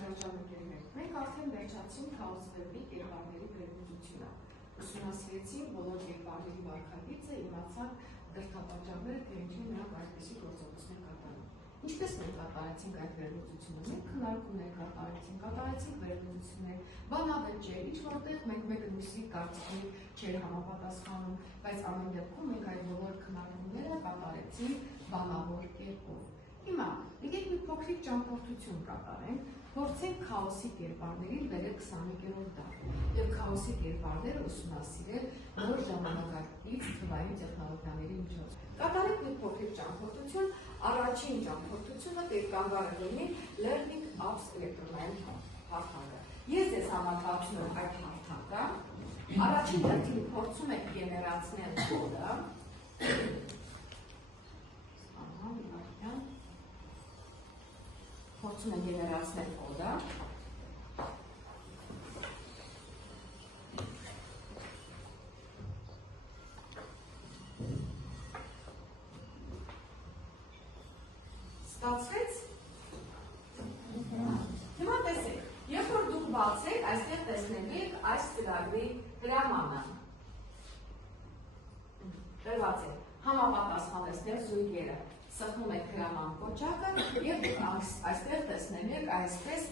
Հարգարժաններ, մենք արդեն վերջացրինք քաոսվեբի կերպարների վերլուծությունը։ Ուսումնասիրեցինք բոլոր կերպարների վարքագիծը, իմացանք դրդապատճառները, թե ինչու նրանք այդպիսի գործողություններ կատարում։ Ինչպես մենք կատարեցինք այդ վերլուծությունը, մենք քննարկումներ կատարեցինք վերլուծություններ, բանավեճեր, ինչ որտեղ մենք մեկը մյուսի կարծիքին չէր համապատասխանում, բայց ամեն դեպքում մենք այդ բոլոր քննարկումները կատարեցինք բանավոր կերպով։ Հիմա եկեք մի փոքրիկ ճամփորդություն կատարենք, փորձենք քաոսի կերպարներին վերել 21-րդ դար եւ քաոսի կերպարները ուսումնասիրել նոր ժամանակակից թվային տեխնոլոգիաների միջոցով։ Կատարենք մի փոքրիկ ճամփորդություն, առաջին ճամփորդությունը կերպարը լինի Learning Apps էլեկտրոնային հարթակը։ Ես ձեզ համակարգում եմ այդ հարթակը, առաջին դեպքում փորձում եք գեներացնել կոդը։ Փորձում են գեներացնել կոդը։ Ստացվեց։ Հիմա տեսեք, երբ որ դուք բացեք, այստեղ տեսնեք այս ծրագրի հրամանը։ Դրված է, համապատասխանեցնել զույգերը։ Սխնում եք հրաման կոճակը և այստեղ տեսնեմ եք այսպես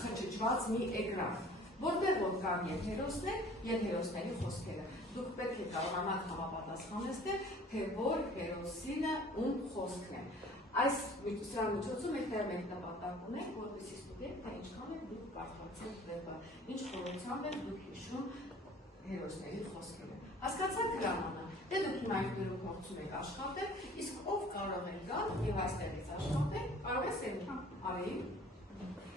խճճված մի էկրան, որտեղ որ կան եթերոսների խոսքերը։ Դուք պետք է կարողանաք համապատասխանեցնել, թե որ հերոսինը ում խոսքն է։ Այս սրա միջոցով մենք նպատակ ունենք, որպեսզի ստուգենք, թե ինչքան եք դուք կարդացել վեպը, ինչ խորությամբ եք դուք հիշում հերոսների խոսքերը։ Հասկացաք հրամանը։ Դե դուք հիմա այդտեղով փորձում եք աշխատել, իսկ ով կարող է գալ եւ այստեղից աշխատել, կարող է սերմի արի։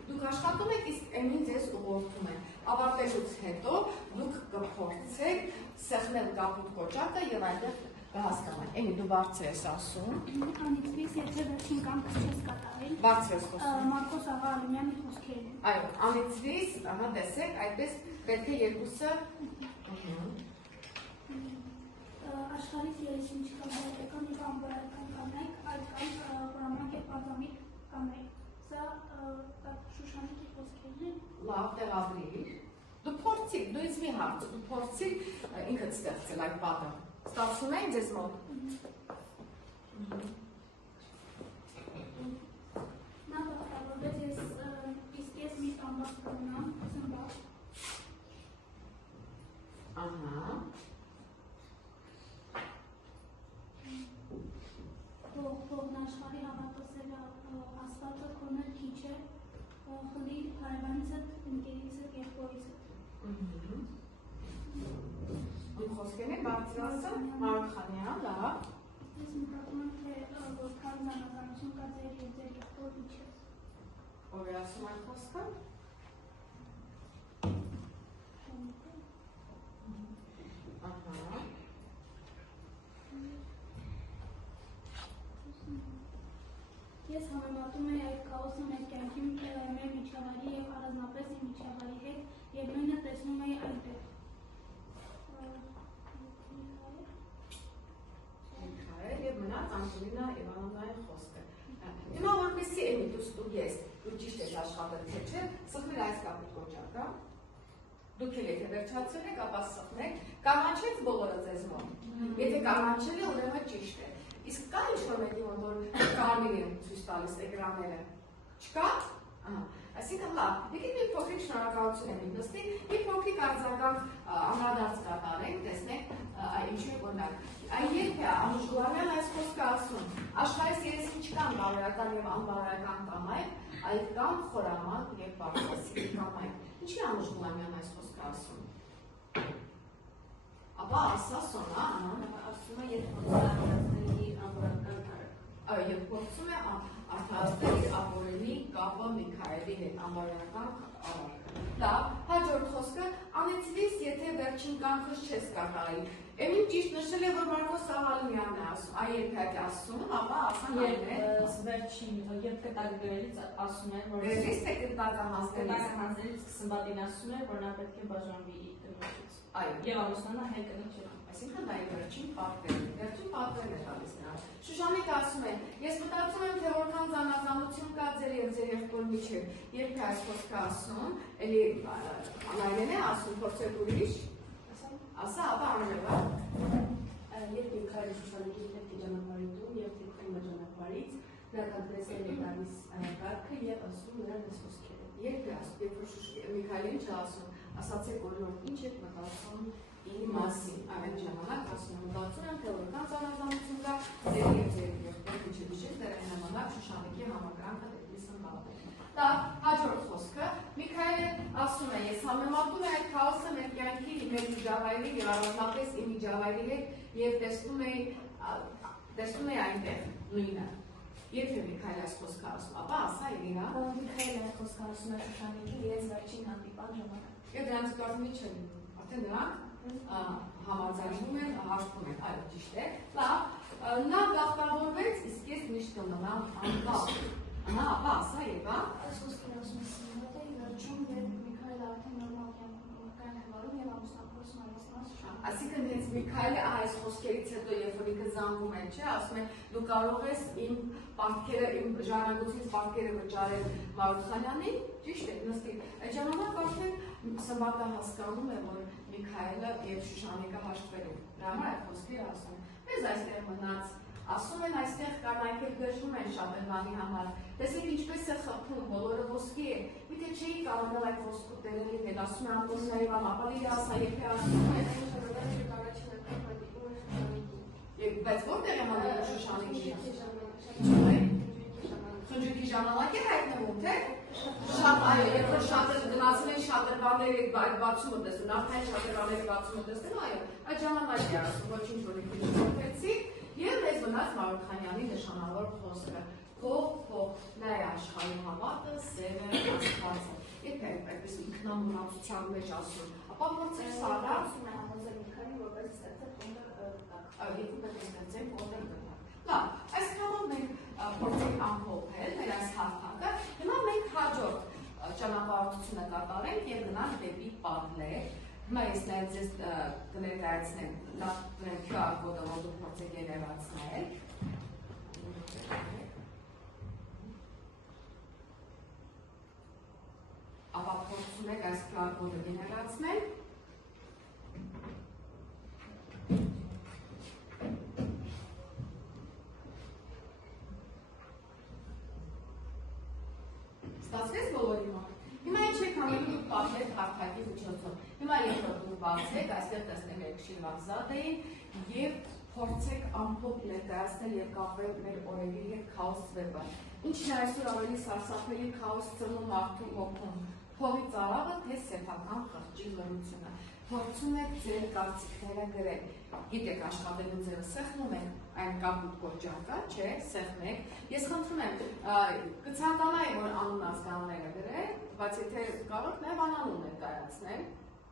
Դուք աշխատում եք, իսկ այնին ձեզ ուղղորդում են։ Ավարտելուց հետո դուք կփորձեք սեղմել կապուտ կոճակը եւ այնտեղ կհասկանաք։ Էնի դու բարձր ես ասում։ Անիծվից եթե վերջին կամքը չես կատարել։ Բարձր ես խոսում։ Մարկոս Աղալիմյանի խոսքերն են։ Այո, անիծվից, ահա տեսեք, այդպես պետք է երկուսը Աշխարհից երեսին չկա բարեկան եւ անբարեկան կանայք, այդ կան հրամանք եւ պատամիկ կանայք։ Սա Շուշանիկի խոսքերն են։ Լավ, տեղադրիր։ Դու փորձիր, դու ինձ մի հարց, դու փորձիր ինքդ ստեղծել այդ պատը։ Ստացվում է ինձ մոտ։ Նա բախտավորվեց իսկ ես մի ամբողջ կնամ, զմբաղ։ Ահա։ Ողն աշխարհի հավատացել աստվածը քոնը քիչ է, խլի հարևանիցդ, ընկերիցդ, եղբորիցդ։ Դու խոսքեն է բարձրացան, Մարուխանյան, լավ։ Ես մտածում եմ, թե որքան զանազանություն կա ձեր և ձեր եղբոր միջև։ Ով է ասում այն խոսքը։ Ահա։ Ես համեմատում եմ այդ քաոսը մեր կյանքի մեր միջավայրի և առանձնապես իմ միջավայրի հետ և նույնը տեսնում էի այնտեղ։ Միքայել և մնաց Անջելինա Իվանովնայի խոսքը։ Հիմա որպեսզի էլի դու ստուգես, դու ճիշտ ես աշխատել, թե չէ, սխմել այս կապուտ կոճակը։ Դուք էլ եթե վերջացել եք, ապա սխմեք, կանաչեց բոլորը ձեզ մոտ։ Եթե կանաչել է, ուրեմն ճիշտ է։ Իսկ կա ինչ-որ մեկի մոտ, որ կարմիր են ցույց տալիս էկրանները։ Չկա։ Այսինքն լավ, եկեք մի փոքրիկ շնորհակալություն եմ նստի, մի փոքրիկ արձագանք անդրադարձ կատարենք, տեսնենք ինչու է օրինակ։ Երբ է Անուշ Գուլամյանն այս խոսքը ասում, աշխարհից երեսին չկան բարոյական եւ անբարոյական կանայք, այլ կան խորամանկ եւ բարձրացիկ կանայք։ Ինչի է Անուշ Գուլամյանն այս խոսքը ասում։ Ապա ասա Սոնա, ասում է, երբ փորձել իր անբարոյական տարը։ Այո, եւ փորձում է արդարացնել իր ապօրինի կապը Միքայելի հետ, անբարոյական արարքը։ Լավ, հաջորդ խոսքը, անիծվից, եթե վերջին կամքս չես կատարել, Էմին ճիշտ նշել է, որ Մարկոս Սաղալյանն է ասում, այ երբ է ասում, ապա ասան այն է։ Վերջին, երբ կտակագրելից ասում է, որ Վերջից թե կտակահանձնելից սկսմբատին ասում է, որ նա պետք է բաժանվի իր կնոջից։ Այո։ Եվ ամուսնանա հայ կնոջ հետ։ Այսինքն դա է վերջին պատվերն է տալիս նրան։ Շուշանիկը ասում է, ես մտածում եմ, թե որքան ծանոթություն կա ձեր եւ ձեր եղբոր միջեւ, երբ է այս խոսքը ասում, էլի անայրեն է ասում, փորձեք ուրիշ, ասա, ապա անելա։ Երբ Միքայելը Շուշանիկի հետ ճանապարհին եւ թեքվում է ճանապարհից, նա կանգնեցել է տալիս կարգը եւ ասում նրան այս խոսքերը։ Երբ է ասում, երբ որ Միքայելին չասում, ասացեք օրինակ ինչ եք մտածում իմ մասին, այն ժամանակ ասում եմ, մտածում եմ, թե որքան ծանոթություն կա ձեր եւ ձեր եղբոր միջեւ, դեռ այն ժամանակ Շուշանիկի համակրանքը դեպի սննդավը։ Դա հաջորդ խոսքը Միքայելը ասում է, ես համեմատում եմ այդ քաոսը մեր կյանքի մեր միջավայրի եւ առանձնապես իմ միջավայրի հետ եւ տեսնում էի այնտեղ նույնը։ Երբ է Միքայելը այս խոսքը ասում, ապա ասա Իրինա։ Միքայելը խոսքը ասում է Շուշանիկին իրենց վերջին հանդիպան ժամանակ։ Եվ դրանց կարծում չեն, արդեն նրանք համաձայնում են, հաշտվում են, այո, ճիշտ է։ Լավ, նա գաղտնավորվեց, իսկ ես միշտ մնամ անկապ։ Ապա ասա Եվա։ Այս խոսքերը ասում է Սիմոնը, վերջում Միքայելը արդեն նորմալ կյանք է վարում եւ ամուսնափորձում արեցնաց։ Այսինքն հենց Միքայելը այս խոսքերից հետո երբ որ ինքը զանգում է, չէ, ասում է դու կարող ես իմ պատկերը, իմ ժառանգությունից պատկերը վճարել Մարուսյանին, ճիշտ է, նստի։ Այդ ժամանակ արդեն Սմբատը հասկանում է, որ Միքայելը եւ Շուշանիկը հաշտվել են։ Դրա համար այդ խոսքերը ասում են։ Մեզ այստեղ մնաց, ասում են այստեղ կանայք էլ գժում են շատ բանի համար։ Տեսեք ինչպես է խփում, բոլորը ոսկի է։ Միթե չէի կարողանալ այդ ոսկու տերերի հետ, ասում են Антոնիայի վամ, ապա իր ասա, եթե ասում են բայց որտեղ է հանդիպում Շուշանիկի։ Խնջույքի ժամանակ է հայտնվում, թե? Շատ այո, երբ որ շատերը գնացել են շատրվանների այդ բացումը տեսնում, արդեն շատրվանների բացումը տեսնում, այո, այդ ժամանակ է ասում, ոչինչ որ ինքնին չորվեցի, եւ մեզ մնաց Մարուքանյանի նշանավոր խոսքը. Փող, նա է աշխարհի հավատը, սերը, Աստվածը։ Երբ է այդպես ինքնամոռացության մեջ ասում, ապա փորձեր Սարա ասում է համոզել Միքայելին, որպես ստեղծել կոնտակտ երկու պետք է ստեղծել կոնտակտ։ Լավ, այսքանով մենք փորձենք ամփոփել մեր այս հարթակը։ Հիմա մենք հաջորդ ճանապարհորդությունը կատարենք եւ գնանք դեպի Պատլեր։ Հիմա ես նաեւ ձեզ կներկայացնեմ լավ QR կոդը, որ դուք փորձեք գեներացնել։ Ապա փորձում եք այս QR կոդը գեներացնել։ Ստացվեց բոլորի մոտ։ Հիմա ինչ եք անելու դուք պատմեք հարթակի միջոցով։ Հիմա երբ որ դուք բացեք, այստեղ տեսնեք եք Շիրվանզադեին եւ փորձեք ամփոփ ներկայացնել եւ կապել մեր օրերի հետ քաոս վեպը։ Ինչն է այսօր ավելի սարսափելի քաոս ծնում մարդու հոգում։ Փողի ծարավը թե սեփական խղճի լռությունը։ Փորձում եք ձեր կարծիքները գրել։ Գիտեք աշխատելու ձերը սեղմում եք այն կապուտ կոճակը, չէ, սեղմեք։ Ես խնդրում եմ, կցանկանայի, որ անուն ազգանները գրել, բայց եթե կարող նաև անանուն ներկայացնել,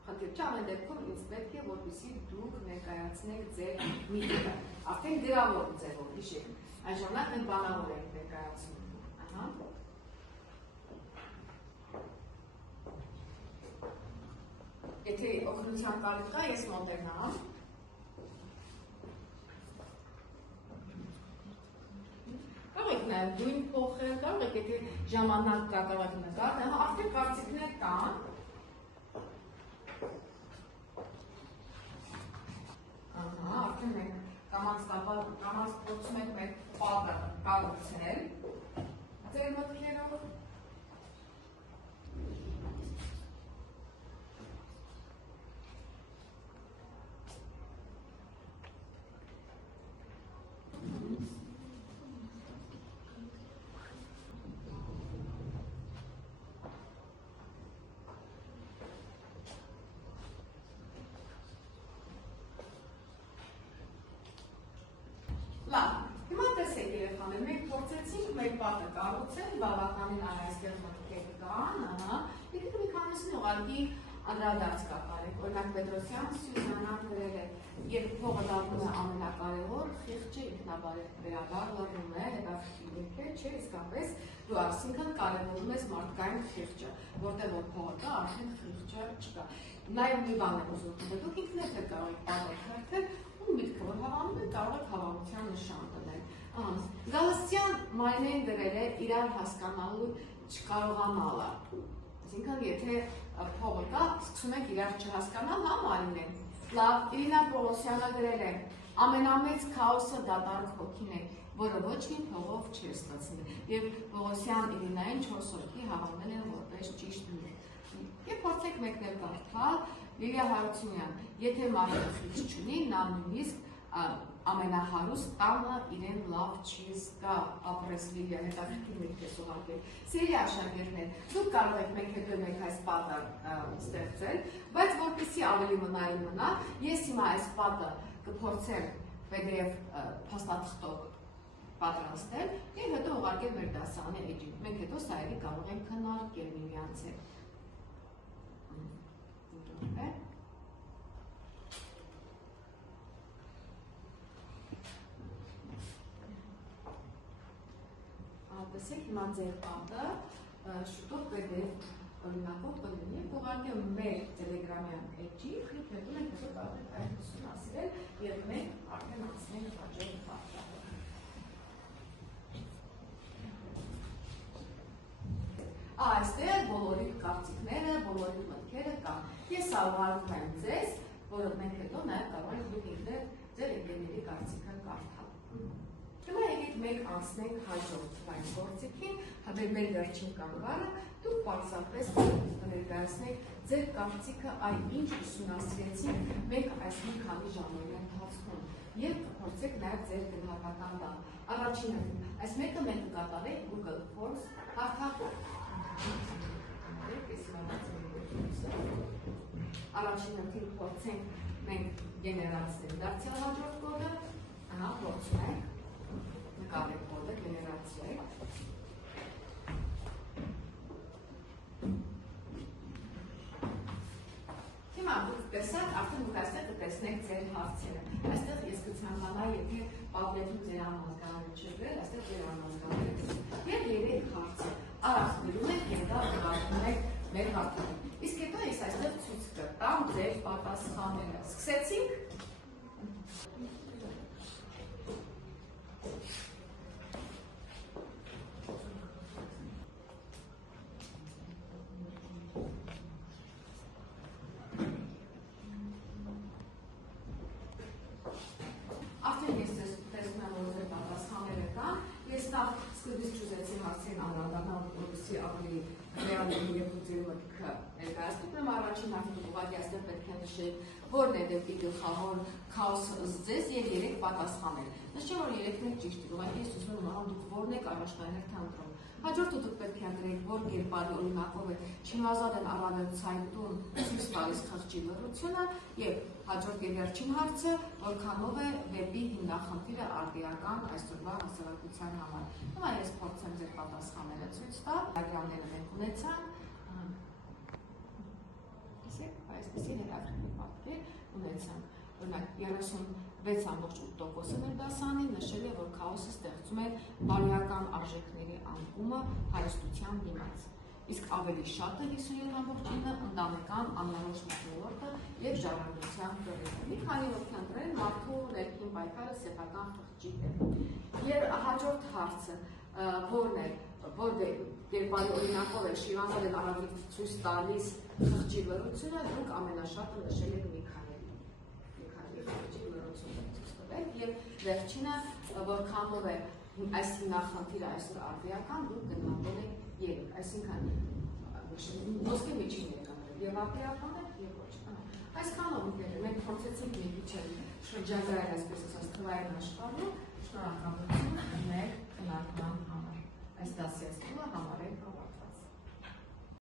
խնդիր չէ, ամեն դեպքում ինձ պետք է, որպեսզի դուք ներկայացնեք ձեր միտքը։ Արդեն գրավոր ձևով, հիշեք, այն ժամանակ մենք բանավոր ենք ներկայացնում։ Ահա։ Եթե օգնության կարիք կա, ես մոտենամ։ Կարող եք նաև գույն փոխել, կարող եք եթե ժամանակ կա, կարող եք նկարել, արդեն կարծիքներ կան։ Ահա, արդեն մենք կամաց փորձում ենք մեր պատը կառուցել։ Ձեր մտքերով։ Հիմա տեսեք երեխաներ, մենք փորձեցինք մեր պատը կառուցել, բավականին այստեղ մտքեր կան, եկեք մի քանիսին ուղղակի անդրադարձ կատարեք, օրինակ Պետրոսյան Սյուզանան գրել է, երբ փողը դառնում է ամենակարևոր, խիղճը ինքնաբարաբար լռում է, հետաքրքիր է, չէ, իսկապես դու այսինքն կարևորում ես մարդկային խիղճը, որտեղ որ փողը կա, արդեն խիղճը չկա։ Նաև մի բան եմ ուզում տվել, դուք ինքներդ եք կարող եք պատեր հերթել, ու միտքը որ հավանում եք, կարող եք հավանության նշան տնել։ Գալստյան Մարինեն գրել է իրար հասկանալու չկարողանալը։ Այսինքն, եթե փողը կա, սկսում եք իրար չհասկանալ, հա Մարինեն։ Լավ, Իրինա Պողոսյանը գրել է, ամենամեծ քաոսը դատարկ հոգին է, որը ոչ մի փողով չի ստացել։ Եվ Պողոսյան Իրինային 4 հոգի հավանել են որպես ճիշտ լուր։ Եվ փորձեք մեկնել կարդալ, Լիլիա Հարությունյան, եթե մարդը խիղճ չունի, նա նույնիսկ ամենահարուստ տանը իրեն լավ չի զգա, ապրես Լիլիա, հետաքրքիր միտք ես ուղարկել։ Սիրելի աշակերտներ, դուք կարող եք մեկ հետո մեկ այս պատը ստեղծել, բայց որպեսզի ավելի մնային մնա, ես հիմա այս պատը կփորձեմ PDF փաստաթղթով պատրաստել եւ հետո ուղարկել մեր դասարանի էջին։ Մենք հետո սա էլի կարող ենք քննարկել միմյանց հետ։ Տեսեք հիմա ձեր պատը շուտով PDF օրինակով կլինի, ուղարկեմ մեր տելեգրամյան էջի, եւ հետո մենք հետո կարող ենք այդ ուսումնասիրել եւ մենք արդեն անցնենք հաջորդ պատը։ Այստեղ բոլորի կարծիքները, բոլորի մտքերը կան։ Ես ալվարում եմ ձեզ, որը մենք հետո նաև կարող ենք դուք ինքներ ձեր ընկերների կարծիքը կարդալ։ Հիմա եկեք մենք անցնենք հաջորդ այն գործիքին, հավեր մեր վերջին կանգառը, դուք պարզապես ներկայացնեք ձեր կարծիքը այն ինչ ուսումնասիրեցինք մենք այս մի քանի ժամերի ընթացքում եւ փորձեք նաև ձեր գնահատական տալ։ Առաջինը, այս մեկը մենք կկատարենք Google Forms հարթակով։ Առաջինը փորձենք մենք գեներացնել դարձյալ հաջորդ կոդը, ահա փորձում ենք նկարել կոդը, գեներացիա։ Հիմա դուք տեսաք, արդեն դուք այստեղ կտեսնեք ձեր հարցերը։ Այստեղ ես կցանկանայի, եթե Padlet-ում ձեր անհանգստը չգրել, այստեղ ձեր անհանգստը եւ 3 հարցը։ Արագ գրում եք եւ դա գրում եք մեր հարցերը։ Իսկ հետո ես այստեղ ցույց կտամ ձեր պատասխանները։ Սկսեցինք։ Արդեն ես տեսնում եմ, որ ձեր պատասխանները կան։ Ես նախ սկզբից չուզեցի հարցերին անդրադառնալ, որպեսզի ավելի ռեալի եւ ձեր մտքը ներկայացնեմ առաջին հաղորդում ուղղակի այստեղ պետք է նշել որն է դեպի գլխավոր քաոսը ձեզ եւ 3 պատասխանել։ Նշեմ, որ 3-ն էլ ճիշտ է, ուղղակի ես ուզում եմ ահա դուք որն եք առաջնահերթ ընտրում։ Հաջորդը դուք պետք է ընտրեք, որ կերպարի օրինակով է չինվազատ են առավելցայտուն ցույց տալիս խղճի լռությունը եւ հաջորդ եւ վերջին հարցը, որքանով է վեպի հիմնախնդիրը արդիական այսօրվա հասարակության համար։ Հիմա ես փորձեմ ձեր պատասխանները ցույց տալ, դիագրամները մենք ունեցանք։ Իսկ այսպեսի հետաքրքիր պատկեր ունեցանք։ Օրինակ 36.8%-ը մեր դասանի նշել է, որ քաոսը ստեղծում է բարոյական արժեքների անկումը հարստության դիմաց։ Իսկ ավելի շատը 57.9-ը ընտանեկան անորոշ մթնոլորտը եւ ժառանգության կռիվը։ Մի քանի որդի ընտրել մարդու ներքին պայքարը սեփական խղճի դեմ։ Եվ հաջորդ հարցը որն է, որ կերպարի օրինակով է շիվանալ են առավել ցույց տալիս խղճի լռությունը, դուք ամենաշատը նշել եք մի քանի խղճի լռություն ցույց տվել եւ վերջինը որքանով է այս հիմնախնդիրը այսօր արդիական, դուք գնահատել եք 3, այսինքն ոսկե միջին եք անել եւ արդիական եք եւ ոչ։ Այսքանով մենք փորձեցինք մի քիչ շրջագայել այսպես ասած թվային աշխարհում, շնորհակալություն մեր քննարկման համար։ Այս դասի համար